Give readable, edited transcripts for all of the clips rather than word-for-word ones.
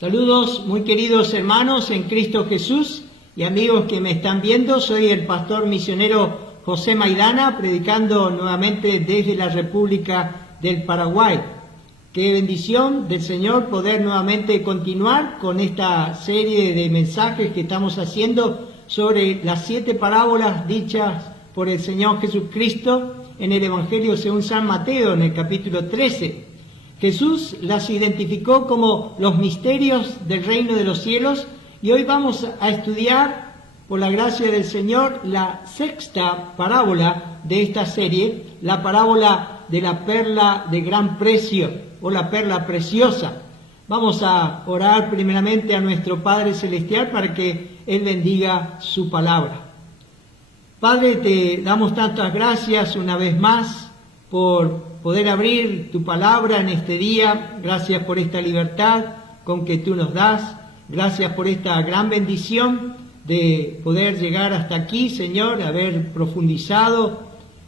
Saludos muy queridos hermanos en Cristo Jesús y amigos que me están viendo. Soy el pastor misionero José Maidana, predicando nuevamente desde la República del Paraguay. Qué bendición del Señor poder nuevamente continuar con esta serie de mensajes que estamos haciendo sobre las 7 parábolas dichas por el Señor Jesucristo en el Evangelio según San Mateo, en el capítulo 13. Jesús las identificó como los misterios del reino de los cielos y hoy vamos a estudiar, por la gracia del Señor, la 6ª parábola de esta serie, la parábola de la perla de gran precio o la perla preciosa. Vamos a orar primeramente a nuestro Padre Celestial para que Él bendiga su palabra. Padre, te damos tantas gracias una vez más por poder abrir tu palabra en este día. Gracias por esta libertad con que tú nos das. Gracias por esta gran bendición de poder llegar hasta aquí, Señor, haber profundizado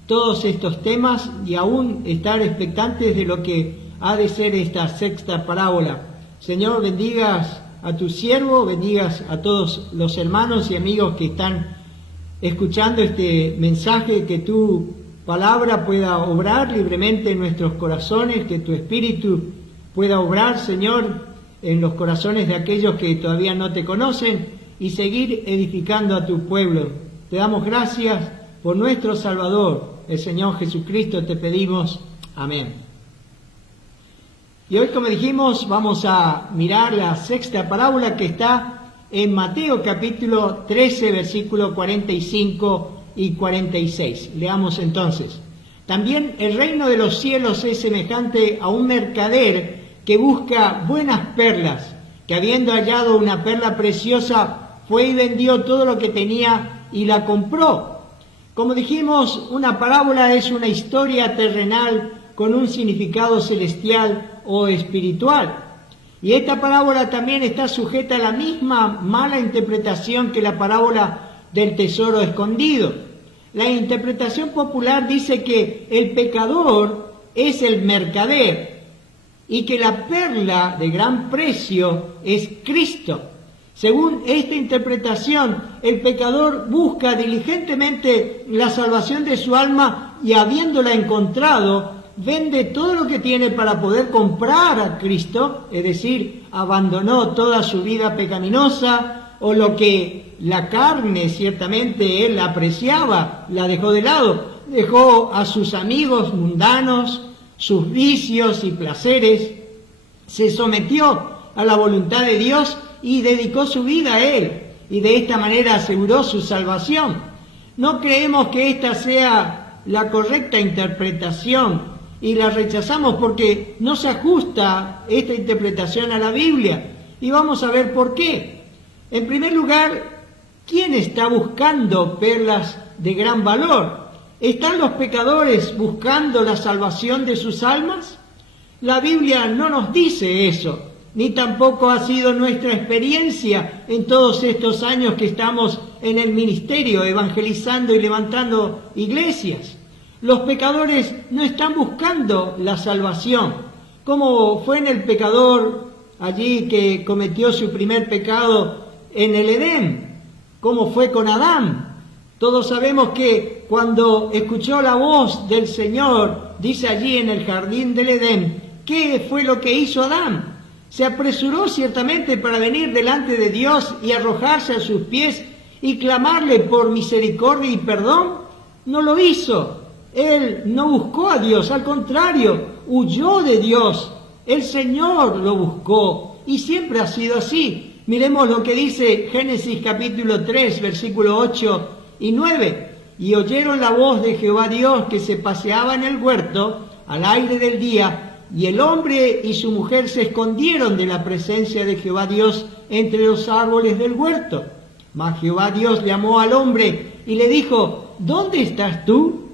todos estos temas y aún estar expectantes de lo que ha de ser esta 6ª parábola. Señor, bendigas a tu siervo, bendigas a todos los hermanos y amigos que están escuchando este mensaje, que tu palabra pueda obrar libremente en nuestros corazones, que tu Espíritu pueda obrar, Señor, en los corazones de aquellos que todavía no te conocen y seguir edificando a tu pueblo. Te damos gracias por nuestro Salvador, el Señor Jesucristo, te pedimos. Amén. Y hoy, como dijimos, vamos a mirar la 6ª parábola que está en Mateo capítulo 13, versículo 45 y 46. Leamos entonces. También el reino de los cielos es semejante a un mercader que busca buenas perlas, que habiendo hallado una perla preciosa, fue y vendió todo lo que tenía y la compró. Como dijimos, una parábola es una historia terrenal con un significado celestial o espiritual. Y esta parábola también está sujeta a la misma mala interpretación que la parábola del tesoro escondido. La interpretación popular dice que el pecador es el mercader y que la perla de gran precio es Cristo. Según esta interpretación, el pecador busca diligentemente la salvación de su alma y habiéndola encontrado, vende todo lo que tiene para poder comprar a Cristo, es decir, abandonó toda su vida pecaminosa o lo que la carne ciertamente él apreciaba, la dejó de lado, dejó a sus amigos mundanos, sus vicios y placeres, se sometió a la voluntad de Dios y dedicó su vida a Él, y de esta manera aseguró su salvación. No creemos que esta sea la correcta interpretación y la rechazamos porque no se ajusta esta interpretación a la Biblia, y vamos a ver por qué. En primer lugar, ¿quién está buscando perlas de gran valor? ¿Están los pecadores buscando la salvación de sus almas? La Biblia no nos dice eso, ni tampoco ha sido nuestra experiencia en todos estos años que estamos en el ministerio, evangelizando y levantando iglesias. Los pecadores no están buscando la salvación, como fue en el pecador allí que cometió su primer pecado en el Edén, como fue con Adán. Todos sabemos que cuando escuchó la voz del Señor, dice allí en el jardín del Edén, ¿qué fue lo que hizo Adán? Se apresuró ciertamente para venir delante de Dios y arrojarse a sus pies y clamarle por misericordia y perdón. No lo hizo. Él no buscó a Dios, al contrario, huyó de Dios. El Señor lo buscó y siempre ha sido así. Miremos lo que dice Génesis capítulo 3, versículo 8 y 9. Y oyeron la voz de Jehová Dios que se paseaba en el huerto al aire del día, y el hombre y su mujer se escondieron de la presencia de Jehová Dios entre los árboles del huerto. Mas Jehová Dios llamó al hombre y le dijo, ¿dónde estás tú?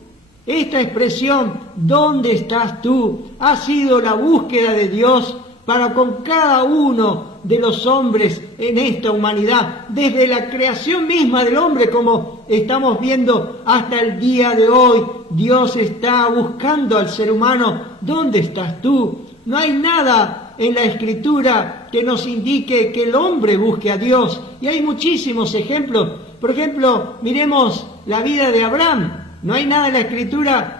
Esta expresión, ¿dónde estás tú?, ha sido la búsqueda de Dios para con cada uno de los hombres en esta humanidad, desde la creación misma del hombre, como estamos viendo hasta el día de hoy. Dios está buscando al ser humano. ¿Dónde estás tú? No hay nada en la Escritura que nos indique que el hombre busque a Dios, y hay muchísimos ejemplos. Por ejemplo, miremos la vida de Abraham. No hay nada en la Escritura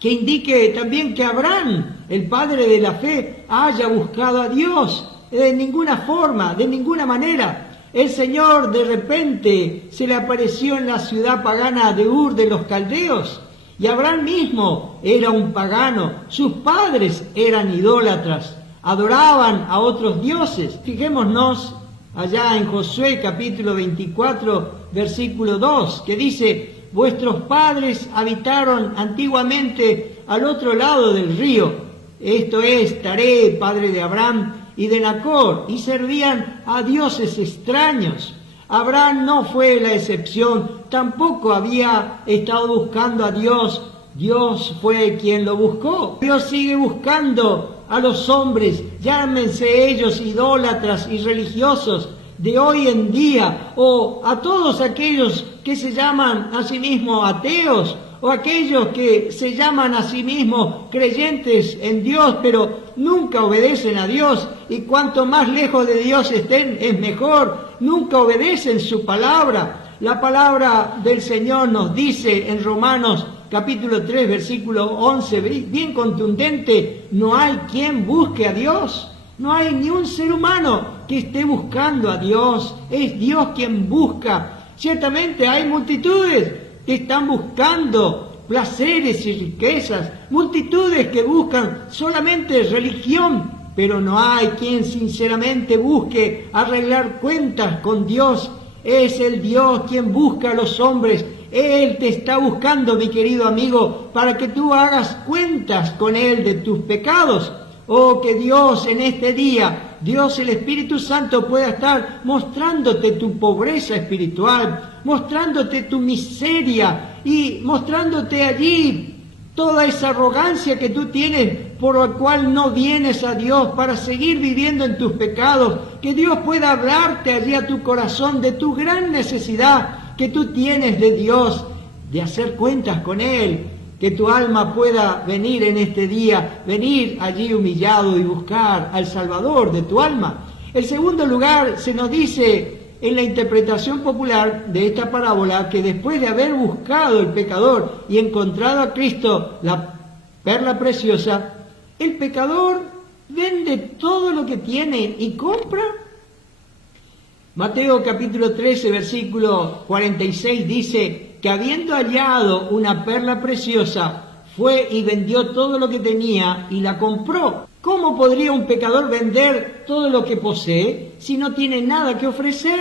que indique también que Abraham, el padre de la fe, haya buscado a Dios. De ninguna forma, de ninguna manera. El Señor de repente se le apareció en la ciudad pagana de Ur de los Caldeos, y Abraham mismo era un pagano. Sus padres eran idólatras, adoraban a otros dioses. Fijémonos allá en Josué capítulo 24, versículo 2, que dice: vuestros padres habitaron antiguamente al otro lado del río, esto es, Taré, padre de Abraham y de Nacor, y servían a dioses extraños. Abraham no fue la excepción, tampoco había estado buscando a Dios. Dios fue quien lo buscó. Dios sigue buscando a los hombres, llámense ellos idólatras y religiosos de hoy en día, o a todos aquellos que se llaman a sí mismos ateos, o aquellos que se llaman a sí mismos creyentes en Dios, pero nunca obedecen a Dios, y cuanto más lejos de Dios estén es mejor. Nunca obedecen su palabra. La palabra del Señor nos dice en Romanos capítulo 3, versículo 11, bien contundente: no hay quien busque a Dios. No hay ni un ser humano que esté buscando a Dios. Es Dios quien busca. Ciertamente hay multitudes que están buscando placeres y riquezas, multitudes que buscan solamente religión, pero no hay quien sinceramente busque arreglar cuentas con Dios. Es el Dios quien busca a los hombres. Él te está buscando, mi querido amigo, para que tú hagas cuentas con Él de tus pecados. Oh, que Dios en este día, Dios el Espíritu Santo pueda estar mostrándote tu pobreza espiritual, mostrándote tu miseria y mostrándote allí toda esa arrogancia que tú tienes por la cual no vienes a Dios para seguir viviendo en tus pecados. Que Dios pueda hablarte allí a tu corazón de tu gran necesidad que tú tienes de Dios, de hacer cuentas con Él. Que tu alma pueda venir en este día, venir allí humillado y buscar al Salvador de tu alma. En segundo lugar, se nos dice en la interpretación popular de esta parábola que después de haber buscado el pecador y encontrado a Cristo, la perla preciosa, el pecador vende todo lo que tiene y compra. Mateo capítulo 13, versículo 46 dice que habiendo hallado una perla preciosa, fue y vendió todo lo que tenía y la compró. ¿Cómo podría un pecador vender todo lo que posee si no tiene nada que ofrecer?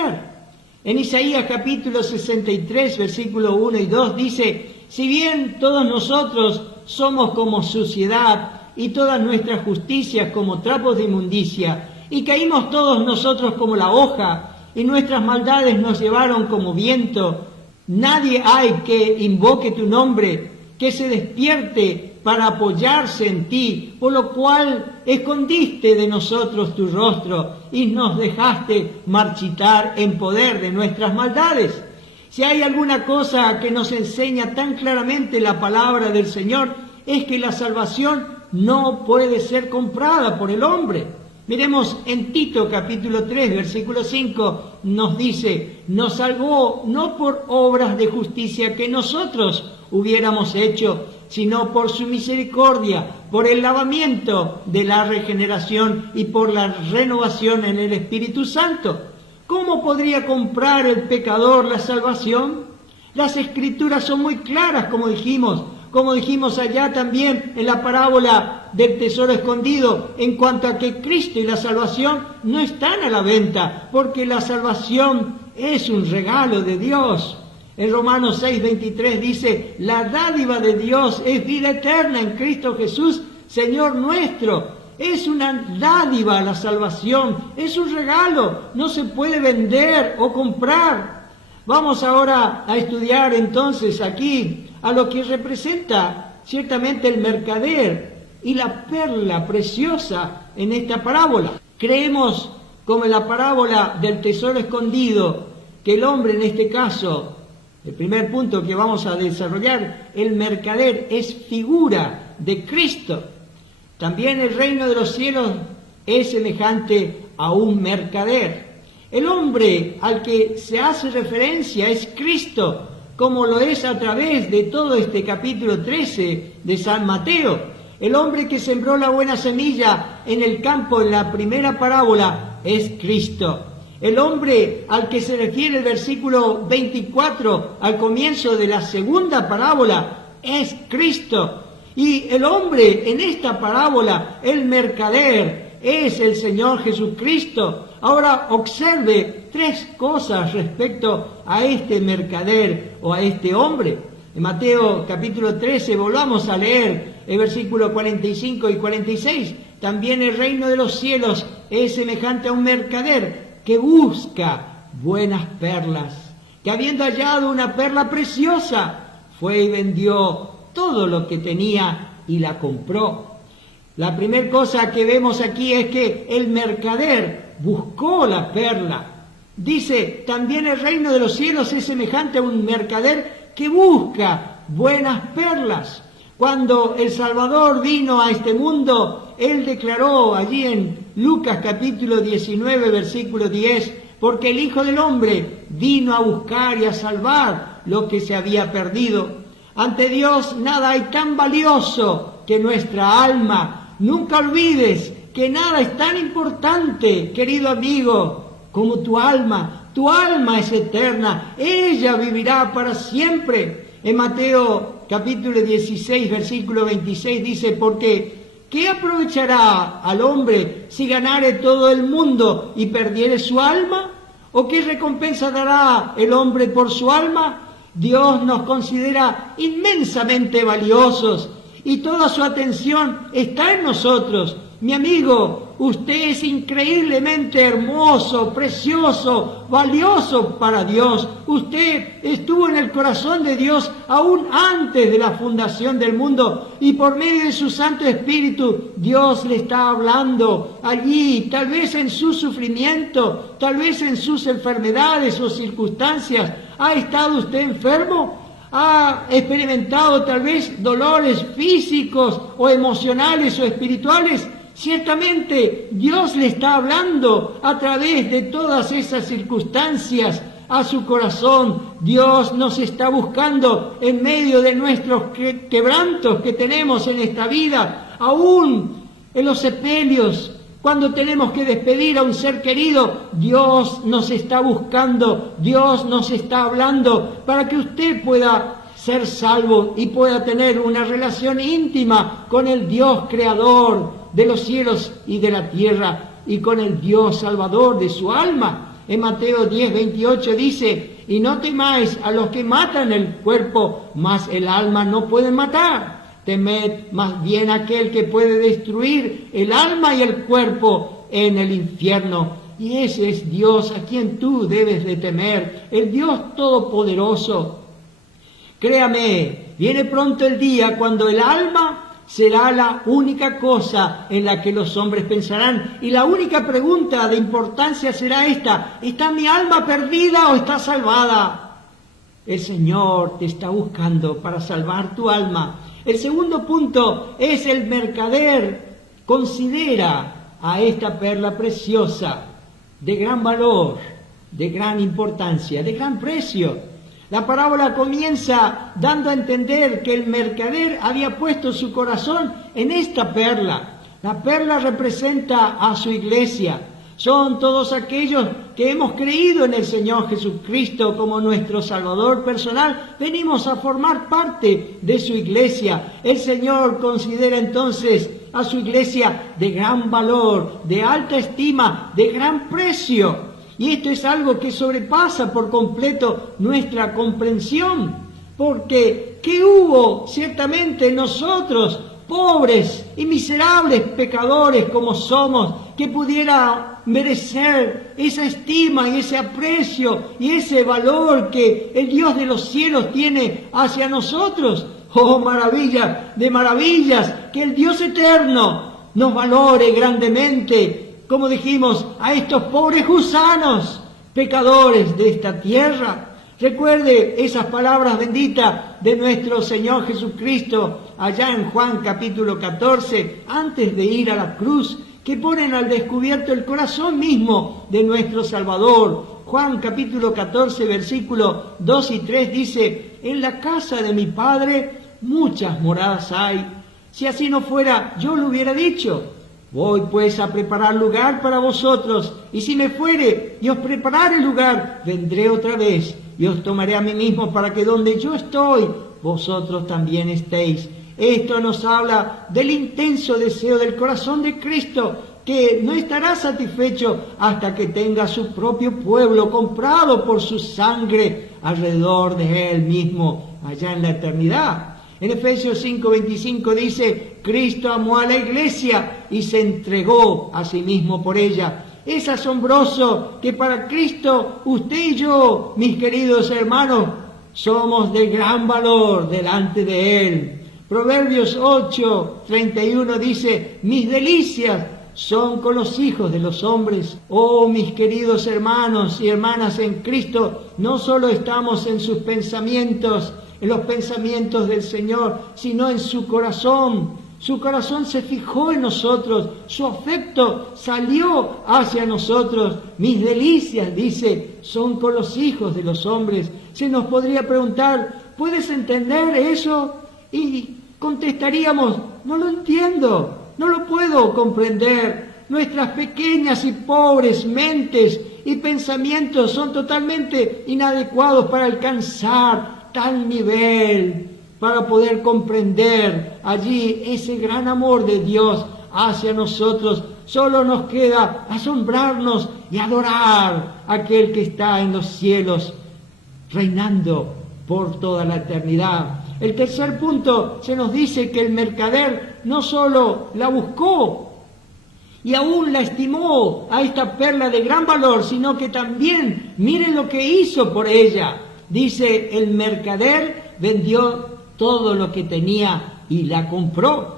En Isaías capítulo 63, versículo 1 y 2 dice: si bien todos nosotros somos como suciedad y todas nuestras justicias como trapos de inmundicia, y caímos todos nosotros como la hoja, y nuestras maldades nos llevaron como viento, nadie hay que invoque tu nombre, que se despierte para apoyarse en ti, por lo cual escondiste de nosotros tu rostro y nos dejaste marchitar en poder de nuestras maldades. Si hay alguna cosa que nos enseña tan claramente la palabra del Señor, es que la salvación no puede ser comprada por el hombre. Miremos en Tito capítulo 3, versículo 5, nos dice: nos salvó no por obras de justicia que nosotros hubiéramos hecho, sino por su misericordia, por el lavamiento de la regeneración y por la renovación en el Espíritu Santo. ¿Cómo podría comprar el pecador la salvación? Las Escrituras son muy claras, como dijimos allá también en la parábola del tesoro escondido, en cuanto a que Cristo y la salvación no están a la venta, porque la salvación es un regalo de Dios. En Romanos 6, 23 dice: la dádiva de Dios es vida eterna en Cristo Jesús, Señor nuestro. Es una dádiva la salvación, es un regalo, no se puede vender o comprar. Vamos ahora a estudiar entonces aquí a lo que representa ciertamente el mercader. y la perla preciosa en esta parábola. Creemos, como en la parábola del tesoro escondido, que el hombre en este caso, el primer punto que vamos a desarrollar, el mercader es figura de Cristo. También el reino de los cielos es semejante a un mercader. El hombre al que se hace referencia es Cristo, como lo es a través de todo este capítulo 13 de San Mateo. El hombre que sembró la buena semilla en el campo en la primera parábola es Cristo. El hombre al que se refiere el versículo 24 al comienzo de la segunda parábola es Cristo. Y el hombre en esta parábola, el mercader, es el Señor Jesucristo. Ahora observe tres cosas respecto a este mercader o a este hombre. En Mateo capítulo 13 volvamos a leer el versículo 45 y 46. También el reino de los cielos es semejante a un mercader que busca buenas perlas, que habiendo hallado una perla preciosa, fue y vendió todo lo que tenía y la compró. La primera cosa que vemos aquí es que el mercader buscó la perla. Dice, también el reino de los cielos es semejante a un mercader que busca buenas perlas. Cuando el Salvador vino a este mundo, Él declaró allí en Lucas capítulo 19, versículo 10, porque el Hijo del Hombre vino a buscar y a salvar lo que se había perdido. Ante Dios nada hay tan valioso que nuestra alma. Nunca olvides que nada es tan importante, querido amigo, como tu alma. Tu alma es eterna, ella vivirá para siempre. En Mateo capítulo 16, versículo 26 dice, porque ¿qué aprovechará al hombre si ganare todo el mundo y perdiere su alma? ¿O qué recompensa dará el hombre por su alma? Dios nos considera inmensamente valiosos y toda su atención está en nosotros. Mi amigo, usted es increíblemente hermoso, precioso, valioso para Dios. Usted estuvo en el corazón de Dios aún antes de la fundación del mundo y por medio de su Santo Espíritu Dios le está hablando allí, tal vez en su sufrimiento, tal vez en sus enfermedades o circunstancias. ¿Ha estado usted enfermo? ¿Ha experimentado tal vez dolores físicos o emocionales o espirituales? Ciertamente Dios le está hablando a través de todas esas circunstancias a su corazón. Dios nos está buscando en medio de nuestros quebrantos que tenemos en esta vida, aún en los sepelios. Cuando tenemos que despedir a un ser querido, Dios nos está buscando, Dios nos está hablando para que usted pueda ser salvo y pueda tener una relación íntima con el Dios creador de los cielos y de la tierra y con el Dios salvador de su alma. En Mateo 10, 28 dice, y no temáis a los que matan el cuerpo, mas el alma no pueden matar. Temed más bien aquel que puede destruir el alma y el cuerpo en el infierno. Y ese es Dios a quien tú debes de temer, el Dios todopoderoso. Créame, viene pronto el día cuando el alma será la única cosa en la que los hombres pensarán. Y la única pregunta de importancia será esta: ¿está mi alma perdida o está salvada? El Señor te está buscando para salvar tu alma. El segundo punto es el mercader considera a esta perla preciosa de gran valor, de gran importancia, de gran precio. La parábola comienza dando a entender que el mercader había puesto su corazón en esta perla. La perla representa a su iglesia. Son todos aquellos que hemos creído en el Señor Jesucristo como nuestro Salvador personal. Venimos a formar parte de su iglesia. El Señor considera entonces a su iglesia de gran valor, de alta estima, de gran precio. Y esto es algo que sobrepasa por completo nuestra comprensión. Porque ¿qué hubo ciertamente nosotros, pobres y miserables pecadores como somos, que pudiera merecer esa estima y ese aprecio y ese valor que el Dios de los cielos tiene hacia nosotros? ¡Oh, maravilla de maravillas! que el Dios eterno nos valore grandemente, como dijimos, a estos pobres gusanos, pecadores de esta tierra. Recuerde esas palabras benditas de nuestro Señor Jesucristo allá en Juan capítulo 14, antes de ir a la cruz, que ponen al descubierto el corazón mismo de nuestro Salvador. Juan capítulo 14, versículos 2 y 3 dice: en la casa de mi Padre muchas moradas hay. Si así no fuera, yo lo hubiera dicho. Voy pues a preparar lugar para vosotros, y si me fuere y os preparare lugar, vendré otra vez y os tomaré a mí mismo, para que donde yo estoy, vosotros también estéis. Esto nos habla del intenso deseo del corazón de Cristo, que no estará satisfecho hasta que tenga su propio pueblo comprado por su sangre alrededor de Él mismo, allá en la eternidad. En Efesios 5:25 dice: Cristo amó a la iglesia y se entregó a sí mismo por ella. Es asombroso que para Cristo, usted y yo, mis queridos hermanos, somos de gran valor delante de Él. Proverbios 8:31 dice: mis delicias son con los hijos de los hombres. Oh, mis queridos hermanos y hermanas en Cristo, no solo estamos en sus pensamientos, en los pensamientos del Señor, sino en su corazón. Su corazón se fijó en nosotros, su afecto salió hacia nosotros. Mis delicias, dice, son con los hijos de los hombres. Se nos podría preguntar: ¿puedes entender eso? Y contestaríamos: no lo entiendo, no lo puedo comprender. Nuestras pequeñas y pobres mentes y pensamientos son totalmente inadecuados para alcanzar tal nivel, para poder comprender allí ese gran amor de Dios hacia nosotros. Solo nos queda asombrarnos y adorar a aquel que está en los cielos, reinando por toda la eternidad. El tercer punto, se nos dice que el mercader no solo la buscó y aún la estimó a esta perla de gran valor, sino que también, miren lo que hizo por ella. Dice: el mercader vendió todo lo que tenía y la compró.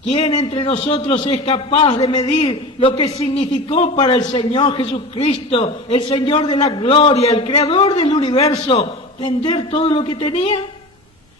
¿Quién entre nosotros es capaz de medir lo que significó para el Señor Jesucristo, el Señor de la gloria, el Creador del universo, vender todo lo que tenía?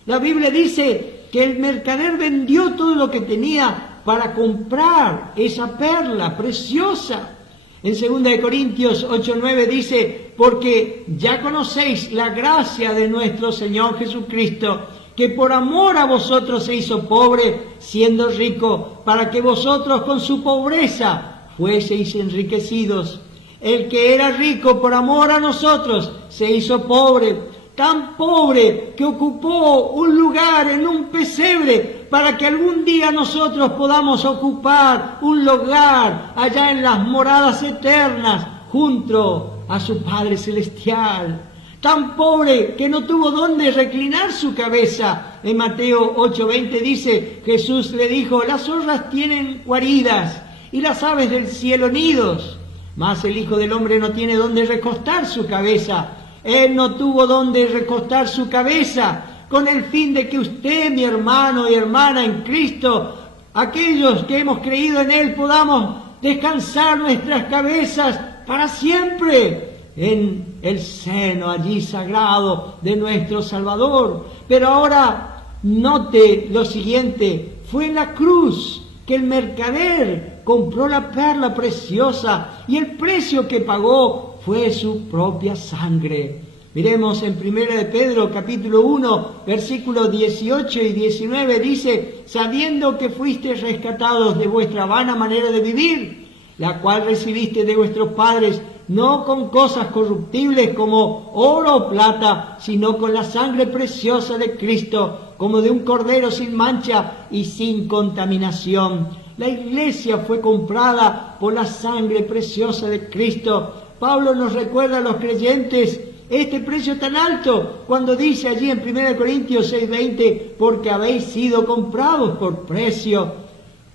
La Biblia dice que el mercader vendió todo lo que tenía para comprar esa perla preciosa. En 2 Corintios 8:9 dice: porque ya conocéis la gracia de nuestro Señor Jesucristo, que por amor a vosotros se hizo pobre, siendo rico, para que vosotros con su pobreza fueseis enriquecidos. El que era rico por amor a nosotros se hizo pobre, tan pobre que ocupó un lugar en un pesebre, para que algún día nosotros podamos ocupar un lugar allá en las moradas eternas, junto a su Padre Celestial. Tan pobre que no tuvo dónde reclinar su cabeza. En Mateo 8:20 dice: Jesús le dijo: las zorras tienen guaridas y las aves del cielo nidos, mas el Hijo del Hombre no tiene dónde recostar su cabeza. Él no tuvo dónde recostar su cabeza, con el fin de que usted, mi hermano y hermana en Cristo, aquellos que hemos creído en Él, podamos descansar nuestras cabezas para siempre en el seno allí sagrado de nuestro Salvador. Pero ahora note lo siguiente: fue en la cruz que el mercader compró la perla preciosa, y el precio que pagó fue su propia sangre. Miremos en 1 de Pedro capítulo 1, versículos 18 y 19, dice: sabiendo que fuisteis rescatados de vuestra vana manera de vivir, la cual recibiste de vuestros padres, no con cosas corruptibles como oro o plata, sino con la sangre preciosa de Cristo, como de un cordero sin mancha y sin contaminación. La iglesia fue comprada por la sangre preciosa de Cristo. Pablo nos recuerda a los creyentes este precio tan alto cuando dice allí en 1 Corintios 6:20: porque habéis sido comprados por precio.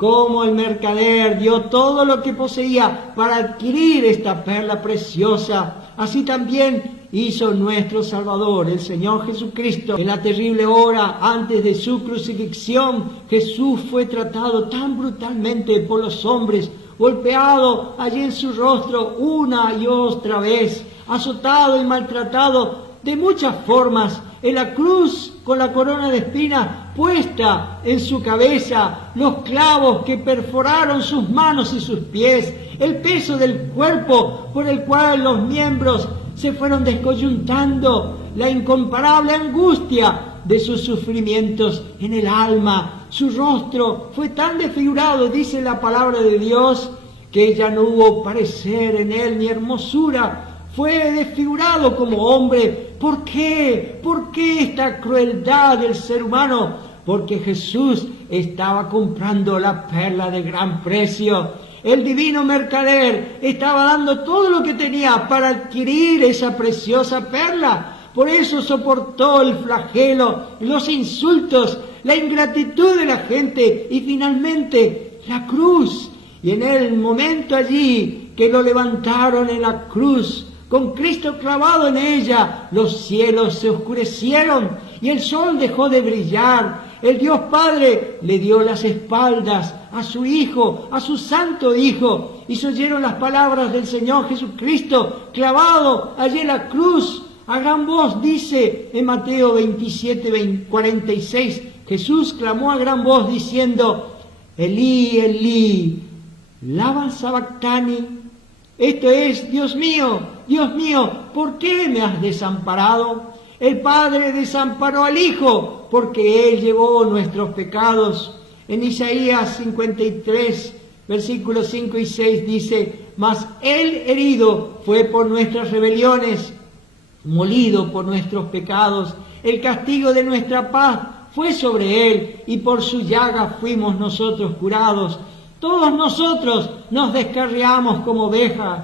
como el mercader dio todo lo que poseía para adquirir esta perla preciosa, así también hizo nuestro Salvador, el Señor Jesucristo. En la terrible hora antes de su crucifixión, Jesús fue tratado tan brutalmente por los hombres, golpeado allí en su rostro una y otra vez, azotado y maltratado de muchas formas, en la cruz con la corona de espinas puesta en su cabeza, los clavos que perforaron sus manos y sus pies, el peso del cuerpo por el cual los miembros se fueron descoyuntando, la incomparable angustia de sus sufrimientos en el alma. Su rostro fue tan desfigurado, dice la palabra de Dios, que ya no hubo parecer en él ni hermosura. Fue desfigurado como hombre. ¿Por qué? ¿Por qué esta crueldad del ser humano? Porque Jesús estaba comprando la perla de gran precio. El divino mercader estaba dando todo lo que tenía para adquirir esa preciosa perla. Por eso soportó el flagelo, los insultos, la ingratitud de la gente y finalmente la cruz. Y en el momento allí que lo levantaron en la cruz, con Cristo clavado en ella, los cielos se oscurecieron y el sol dejó de brillar. El Dios Padre le dio las espaldas a su Hijo, a su Santo Hijo, y se oyeron las palabras del Señor Jesucristo clavado allí en la cruz. A gran voz dice en Mateo 27, 46, Jesús clamó a gran voz diciendo, Elí, Elí, lama sabactani. Esto es, Dios mío, ¿por qué me has desamparado? El Padre desamparó al Hijo porque Él llevó nuestros pecados. En Isaías 53, versículos 5 y 6 dice, mas Él herido fue por nuestras rebeliones, molido por nuestros pecados. El castigo de nuestra paz fue sobre Él y por su llaga fuimos nosotros curados. Todos nosotros nos descarriamos como ovejas,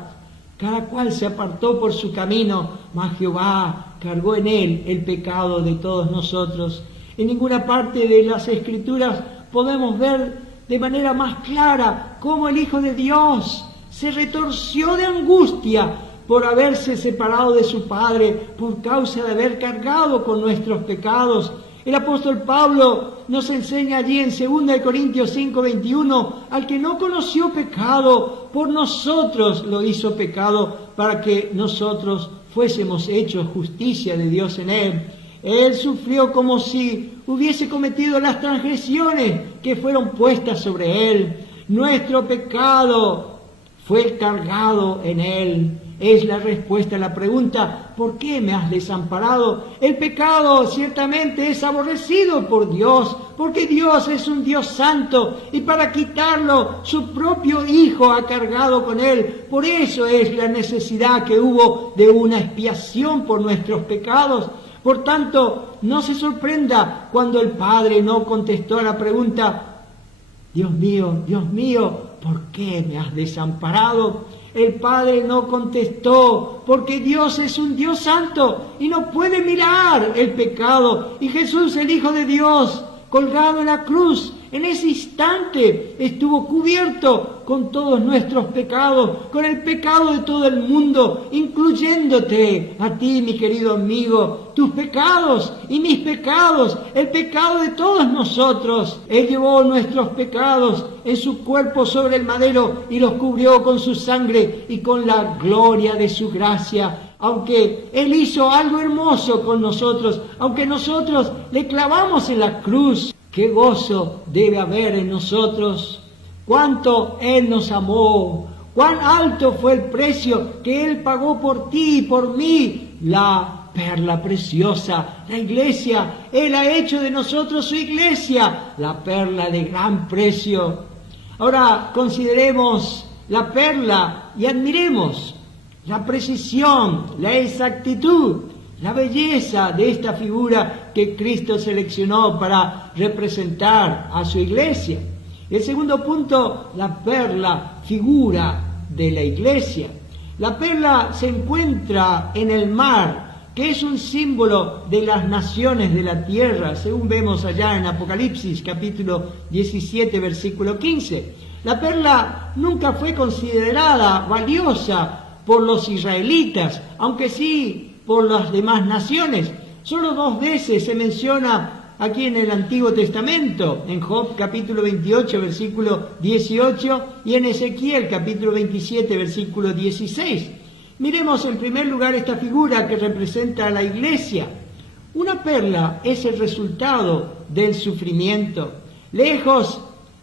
cada cual se apartó por su camino, mas Jehová cargó en él el pecado de todos nosotros. En ninguna parte de las Escrituras podemos ver de manera más clara cómo el Hijo de Dios se retorció de angustia por haberse separado de su Padre, por causa de haber cargado con nuestros pecados. El apóstol Pablo nos enseña allí en 2 Corintios 5:21, al que no conoció pecado, por nosotros lo hizo pecado, para que nosotros fuésemos hechos justicia de Dios en él. Él sufrió como si hubiese cometido las transgresiones que fueron puestas sobre él. Nuestro pecado fue cargado en él. Es la respuesta a la pregunta, ¿por qué me has desamparado? El pecado ciertamente es aborrecido por Dios, porque Dios es un Dios santo y para quitarlo su propio Hijo ha cargado con él. Por eso es la necesidad que hubo de una expiación por nuestros pecados. Por tanto, no se sorprenda cuando el Padre no contestó a la pregunta, Dios mío, ¿por qué me has desamparado? El Padre no contestó, porque Dios es un Dios santo y no puede mirar el pecado. Y Jesús, el Hijo de Dios, colgado en la cruz, en ese instante estuvo cubierto con todos nuestros pecados, con el pecado de todo el mundo, incluyéndote a ti, mi querido amigo, tus pecados y mis pecados, el pecado de todos nosotros. Él llevó nuestros pecados en su cuerpo sobre el madero y los cubrió con su sangre y con la gloria de su gracia. Aunque Él hizo algo hermoso con nosotros, aunque nosotros le clavamos en la cruz, qué gozo debe haber en nosotros. Cuánto Él nos amó, cuán alto fue el precio que Él pagó por ti y por mí. La perla preciosa, la iglesia, Él ha hecho de nosotros su iglesia, la perla de gran precio. Ahora consideremos la perla y admiremos la precisión, la exactitud, la belleza de esta figura que Cristo seleccionó para representar a su iglesia. El segundo punto, la perla, figura de la iglesia. La perla se encuentra en el mar, que es un símbolo de las naciones de la tierra, según vemos allá en Apocalipsis capítulo 17, versículo 15. La perla nunca fue considerada valiosa por los israelitas, aunque sí por las demás naciones. Solo 2 veces se menciona aquí en el Antiguo Testamento, en Job capítulo 28, versículo 18, y en Ezequiel capítulo 27, versículo 16. Miremos en primer lugar esta figura que representa a la iglesia. Una perla es el resultado del sufrimiento. Lejos,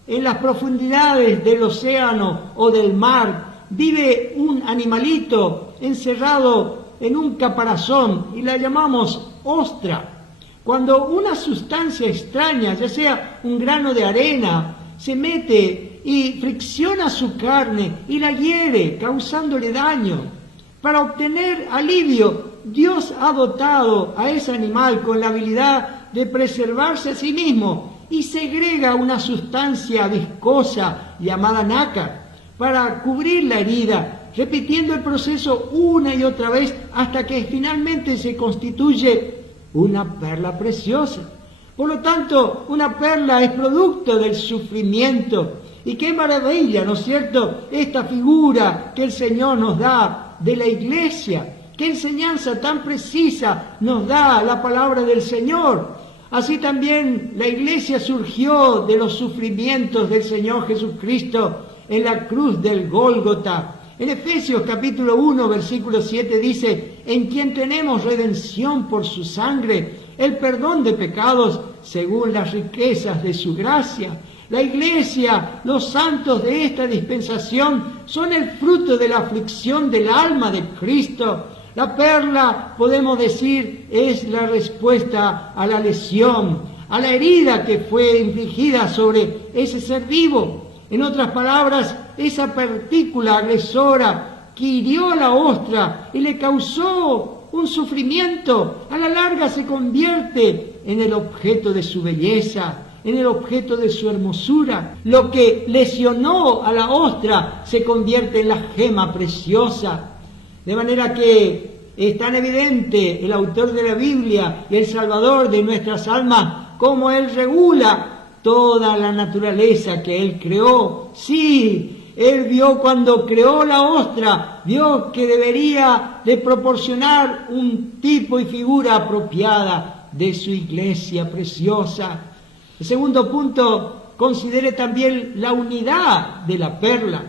en las profundidades del océano o del mar, vive un animalito encerrado en un caparazón y la llamamos ostra. Cuando una sustancia extraña, ya sea un grano de arena, se mete y fricciona su carne y la hiere, causándole daño. Para obtener alivio, Dios ha dotado a ese animal con la habilidad de preservarse a sí mismo y segrega una sustancia viscosa llamada nácar para cubrir la herida, repitiendo el proceso una y otra vez hasta que finalmente se constituye una perla preciosa. Por lo tanto, una perla es producto del sufrimiento. Y qué maravilla, ¿no es cierto?, esta figura que el Señor nos da de la iglesia. Qué enseñanza tan precisa nos da la palabra del Señor. Así también la iglesia surgió de los sufrimientos del Señor Jesucristo en la cruz del Gólgota. En Efesios capítulo 1, versículo 7 dice: en quien tenemos redención por su sangre, el perdón de pecados según las riquezas de su gracia. La iglesia, los santos de esta dispensación, son el fruto de la aflicción del alma de Cristo. La perla, podemos decir, es la respuesta a la lesión, a la herida que fue infligida sobre ese ser vivo. En otras palabras, esa partícula agresora que hirió a la ostra y le causó un sufrimiento, a la larga se convierte en el objeto de su belleza, en el objeto de su hermosura. Lo que lesionó a la ostra se convierte en la gema preciosa. De manera que es tan evidente el autor de la Biblia y el Salvador de nuestras almas, como Él regula toda la naturaleza que Él creó. Sí, Él vio cuando creó la ostra, vio que debería de proporcionar un tipo y figura apropiada de su iglesia preciosa. El segundo punto, considere también la unidad de la perla.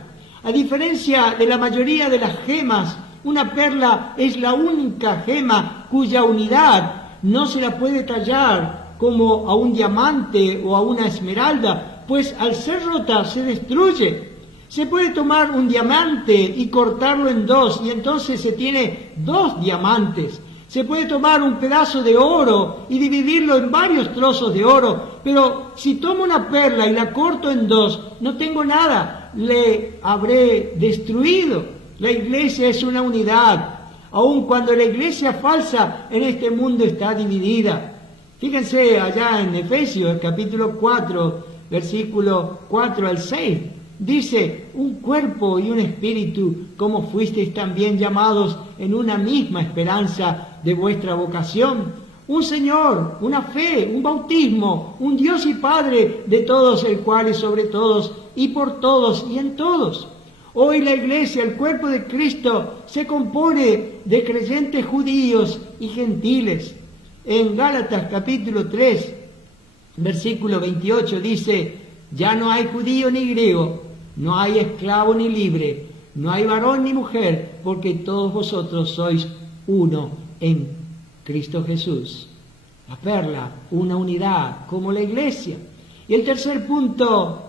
A diferencia de la mayoría de las gemas, una perla es la única gema cuya unidad no se la puede tallar como a un diamante o a una esmeralda, pues al ser rota se destruye. Se puede tomar un diamante y cortarlo en 2 y entonces se tiene 2 diamantes. Se puede tomar un pedazo de oro y dividirlo en varios trozos de oro, pero si tomo una perla y la corto en 2, no tengo nada, le habré destruido. La iglesia es una unidad, aun cuando la iglesia falsa en este mundo está dividida. Fíjense allá en Efesios capítulo 4, versículo 4 al 6. Dice: un cuerpo y un espíritu, como fuisteis también llamados en una misma esperanza de vuestra vocación. Un Señor, una fe, un bautismo, un Dios y Padre de todos, el cual es sobre todos y por todos y en todos. Hoy la iglesia, el cuerpo de Cristo, se compone de creyentes judíos y gentiles. En Gálatas capítulo 3, versículo 28 dice: ya no hay judío ni griego, no hay esclavo ni libre, no hay varón ni mujer, porque todos vosotros sois uno en Cristo Jesús. La perla, una unidad, como la iglesia. Y el tercer punto,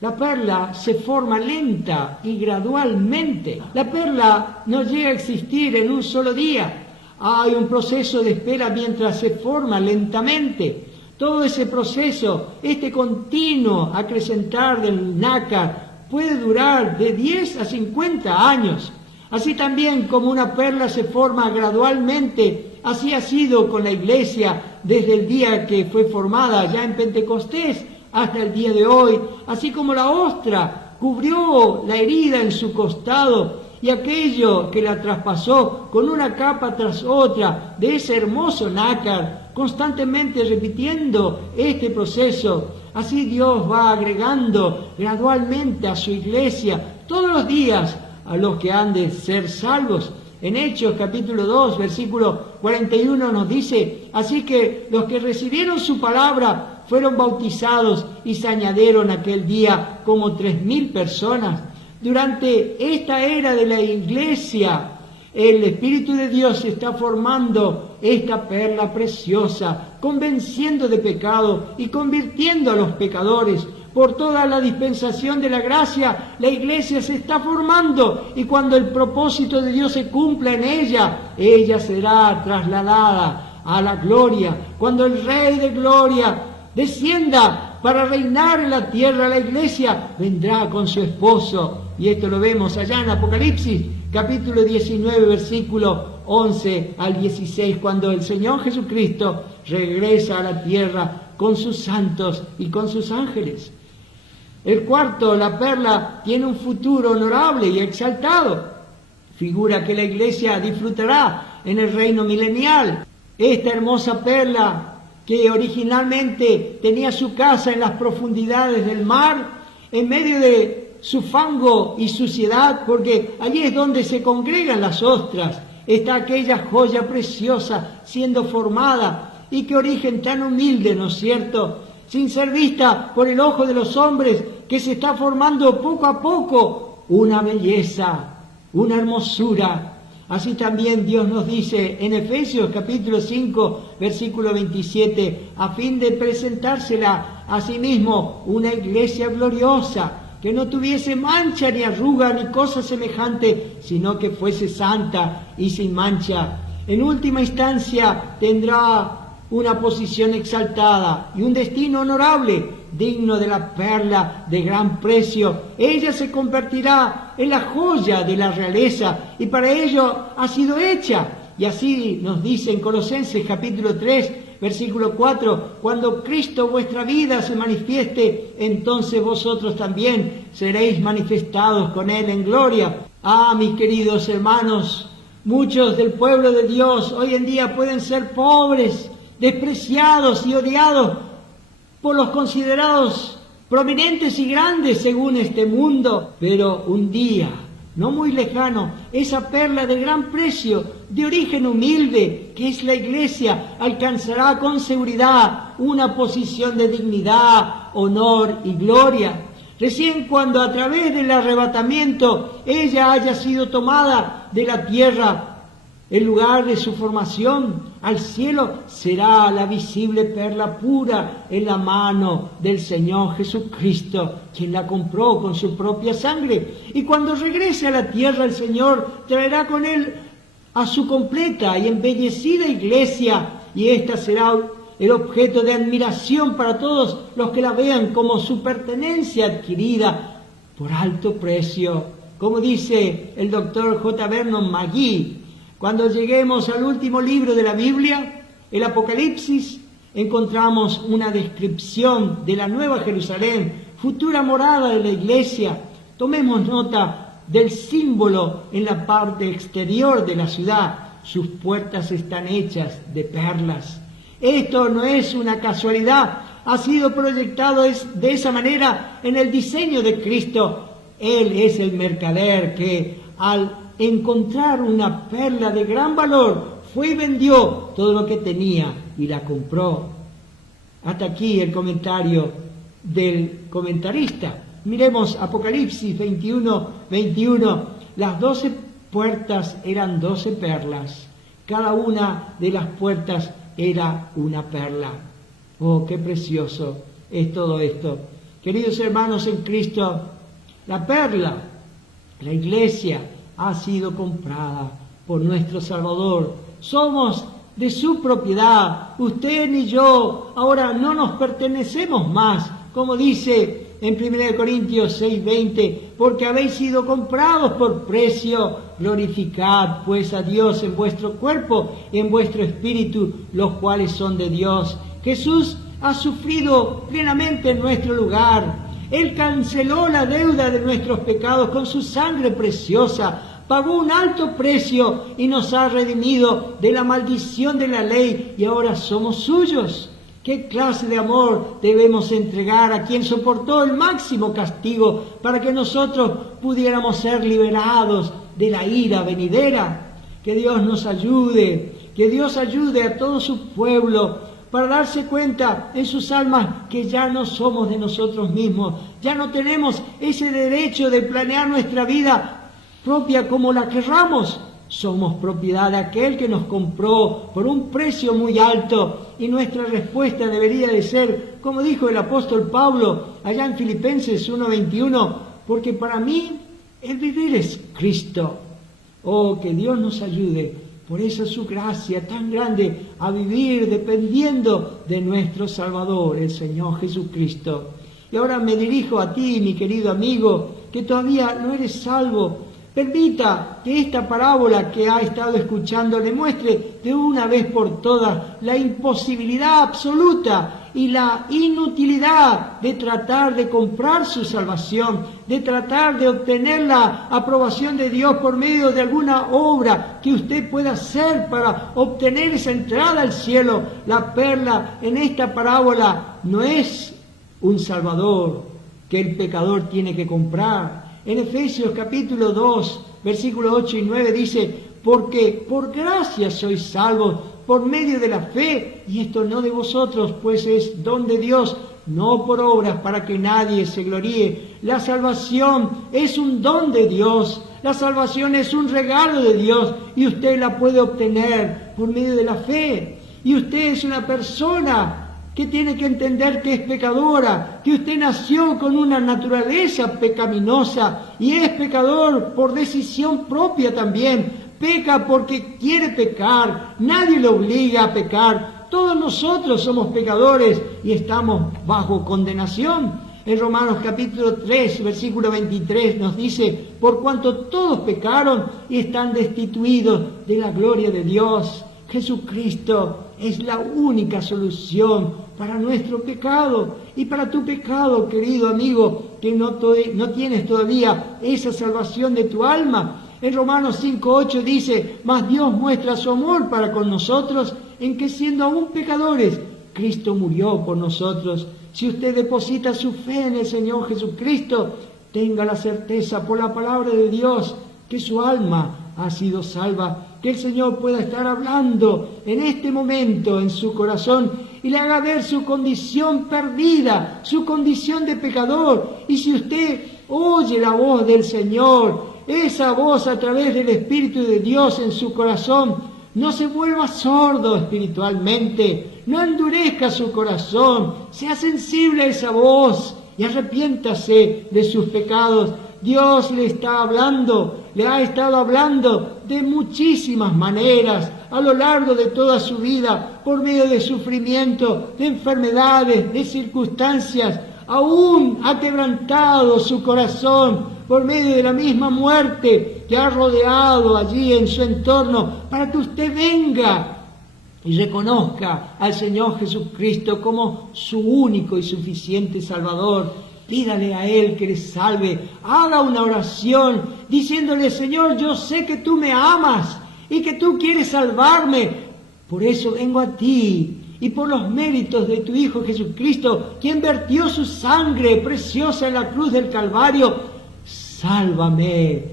la perla se forma lenta y gradualmente. La perla no llega a existir en un solo día. Hay un proceso de espera mientras se forma lentamente. Todo ese proceso, este continuo acrecentar del nácar, puede durar de 10 a 50 años. Así también como una perla se forma gradualmente, así ha sido con la iglesia desde el día que fue formada ya en Pentecostés hasta el día de hoy. Así como la ostra cubrió la herida en su costado y aquello que la traspasó con una capa tras otra de ese hermoso nácar, constantemente repitiendo este proceso. Así Dios va agregando gradualmente a su iglesia todos los días a los que han de ser salvos. En Hechos capítulo 2, versículo 41 nos dice: así que los que recibieron su palabra fueron bautizados y se añadieron aquel día como 3.000 personas. Durante esta era de la iglesia, el Espíritu de Dios está formando esta perla preciosa, convenciendo de pecado y convirtiendo a los pecadores. Por toda la dispensación de la gracia, la iglesia se está formando, y cuando el propósito de Dios se cumpla en ella, ella será trasladada a la gloria. Cuando el Rey de Gloria descienda para reinar en la tierra, la iglesia vendrá con su esposo. Y esto lo vemos allá en Apocalipsis, capítulo 19, versículo 11 al 16, cuando el Señor Jesucristo regresa a la tierra con sus santos y con sus ángeles. El cuarto, la perla, tiene un futuro honorable y exaltado. Figura que la iglesia disfrutará en el reino milenial. Esta hermosa perla, que originalmente tenía su casa en las profundidades del mar, en medio de su fango y suciedad, porque allí es donde se congregan las ostras, está aquella joya preciosa siendo formada. Y qué origen tan humilde, ¿no es cierto?, sin ser vista por el ojo de los hombres, que se está formando poco a poco una belleza, una hermosura. Así también Dios nos dice en Efesios capítulo 5, versículo 27, a fin de presentársela a sí mismo una iglesia gloriosa, que no tuviese mancha ni arruga ni cosa semejante, sino que fuese santa y sin mancha. En última instancia tendrá una posición exaltada y un destino honorable, digno de la perla de gran precio. Ella se convertirá en la joya de la realeza, y para ello ha sido hecha. Y así nos dice en Colosenses capítulo 3, versículo 4, cuando Cristo vuestra vida se manifieste, entonces vosotros también seréis manifestados con Él en gloria. Ah, mis queridos hermanos, muchos del pueblo de Dios hoy en día pueden ser pobres, despreciados y odiados por los considerados prominentes y grandes según este mundo, pero un día, no muy lejano, esa perla de gran precio, de origen humilde, que es la iglesia, alcanzará con seguridad una posición de dignidad, honor y gloria. Recién cuando a través del arrebatamiento ella haya sido tomada de la tierra, el lugar de su formación, al cielo, será la visible perla pura en la mano del Señor Jesucristo, quien la compró con su propia sangre. Y cuando regrese a la tierra, el Señor traerá con Él a su completa y embellecida iglesia, y esta será el objeto de admiración para todos los que la vean como su pertenencia adquirida por alto precio. Como dice el doctor J. Vernon McGee, cuando lleguemos al último libro de la Biblia, el Apocalipsis, encontramos una descripción de la Nueva Jerusalén, futura morada de la iglesia. Tomemos nota del símbolo en la parte exterior de la ciudad. Sus puertas están hechas de perlas. Esto no es una casualidad, ha sido proyectado de esa manera en el diseño de Cristo. Él es el mercader que al encontrar una perla de gran valor, fue y vendió todo lo que tenía y la compró. Hasta aquí el comentario del comentarista. Miremos Apocalipsis 21. Las 12 puertas eran 12 perlas. Cada una de las puertas era una perla. Oh, qué precioso es todo esto. Queridos hermanos en Cristo, la perla, la iglesia, ha sido comprada por nuestro Salvador. Somos de su propiedad. Usted ni yo ahora no nos pertenecemos más, como dice en 1 Corintios 6:20, porque habéis sido comprados por precio. Glorificad pues a Dios en vuestro cuerpo y en vuestro espíritu, los cuales son de Dios. Jesús ha sufrido plenamente en nuestro lugar. Él canceló la deuda de nuestros pecados con su sangre preciosa, pagó un alto precio y nos ha redimido de la maldición de la ley y ahora somos suyos. ¿Qué clase de amor debemos entregar a quien soportó el máximo castigo para que nosotros pudiéramos ser liberados de la ira venidera? Que Dios nos ayude, que Dios ayude a todo su pueblo para darse cuenta en sus almas que ya no somos de nosotros mismos, ya no tenemos ese derecho de planear nuestra vida propia como la querramos. Somos propiedad de aquel que nos compró por un precio muy alto y nuestra respuesta debería de ser, como dijo el apóstol Pablo allá en Filipenses 1:21, porque para mí el vivir es Cristo. Oh, que Dios nos ayude por esa su gracia tan grande a vivir dependiendo de nuestro Salvador, el Señor Jesucristo. Y ahora me dirijo a ti, mi querido amigo, que todavía no eres salvo. Permita que esta parábola que ha estado escuchando le muestre de una vez por todas la imposibilidad absoluta y la inutilidad de tratar de comprar su salvación, de tratar de obtener la aprobación de Dios por medio de alguna obra que usted pueda hacer para obtener esa entrada al cielo. La perla en esta parábola no es un Salvador que el pecador tiene que comprar. En Efesios capítulo 2, versículos 8 y 9 dice, porque por gracia sois salvos por medio de la fe, y esto no de vosotros, pues es don de Dios, no por obras para que nadie se gloríe. La salvación es un don de Dios, la salvación es un regalo de Dios, y usted la puede obtener por medio de la fe. Y usted es una persona que tiene que entender que es pecadora, que usted nació con una naturaleza pecaminosa y es pecador por decisión propia también. Peca porque quiere pecar, nadie le obliga a pecar. Todos nosotros somos pecadores y estamos bajo condenación. En Romanos capítulo 3, versículo 23 nos dice, por cuanto todos pecaron y están destituidos de la gloria de Dios. Jesucristo es la única solución para nuestro pecado y para tu pecado, querido amigo, que no tienes todavía esa salvación de tu alma. En Romanos 5:8 dice, mas Dios muestra su amor para con nosotros en que siendo aún pecadores, Cristo murió por nosotros. Si usted deposita su fe en el Señor Jesucristo, tenga la certeza por la palabra de Dios que su alma ha sido salva. Que el Señor pueda estar hablando en este momento en su corazón y le haga ver su condición perdida, su condición de pecador. Y si usted oye la voz del Señor, esa voz a través del Espíritu de Dios en su corazón, no se vuelva sordo espiritualmente, no endurezca su corazón, sea sensible a esa voz y arrepiéntase de sus pecados. Dios le está hablando, le ha estado hablando de muchísimas maneras a lo largo de toda su vida, por medio de sufrimiento, de enfermedades, de circunstancias. Aún ha quebrantado su corazón por medio de la misma muerte que ha rodeado allí en su entorno, para que usted venga y reconozca al Señor Jesucristo como su único y suficiente Salvador. Pídale a Él que le salve, haga una oración diciéndole, Señor, yo sé que tú me amas y que tú quieres salvarme, por eso vengo a ti y por los méritos de tu Hijo Jesucristo, quien vertió su sangre preciosa en la cruz del Calvario, sálvame,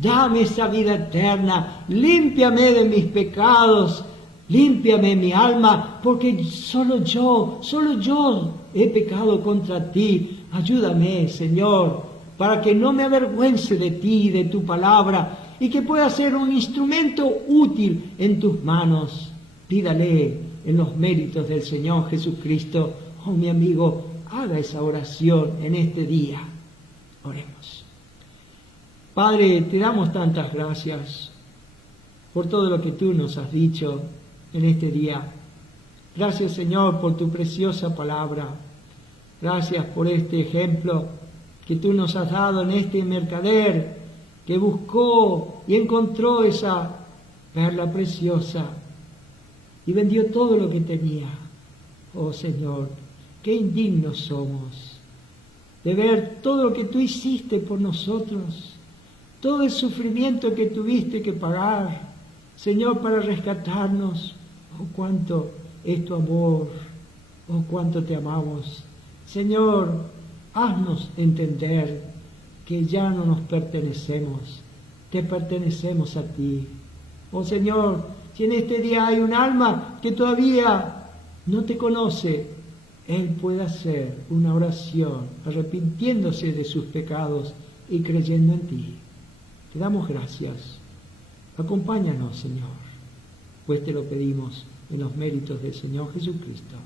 dame esa vida eterna, límpiame de mis pecados, límpiame mi alma, porque solo yo he pecado contra ti. Ayúdame, Señor, para que no me avergüence de ti y de tu palabra y que pueda ser un instrumento útil en tus manos. Pídale en los méritos del Señor Jesucristo. Oh, mi amigo, haga esa oración en este día. Oremos. Padre, te damos tantas gracias por todo lo que tú nos has dicho en este día. Gracias, Señor, por tu preciosa palabra. Gracias por este ejemplo que tú nos has dado en este mercader que buscó y encontró esa perla preciosa y vendió todo lo que tenía. Oh Señor, qué indignos somos de ver todo lo que tú hiciste por nosotros, todo el sufrimiento que tuviste que pagar, Señor, para rescatarnos. Oh, cuánto es tu amor, oh, cuánto te amamos. Señor, haznos entender que ya no nos pertenecemos, te pertenecemos a ti. Oh Señor, si en este día hay un alma que todavía no te conoce, él puede hacer una oración arrepintiéndose de sus pecados y creyendo en ti. Te damos gracias. Acompáñanos, Señor, pues te lo pedimos en los méritos del Señor Jesucristo.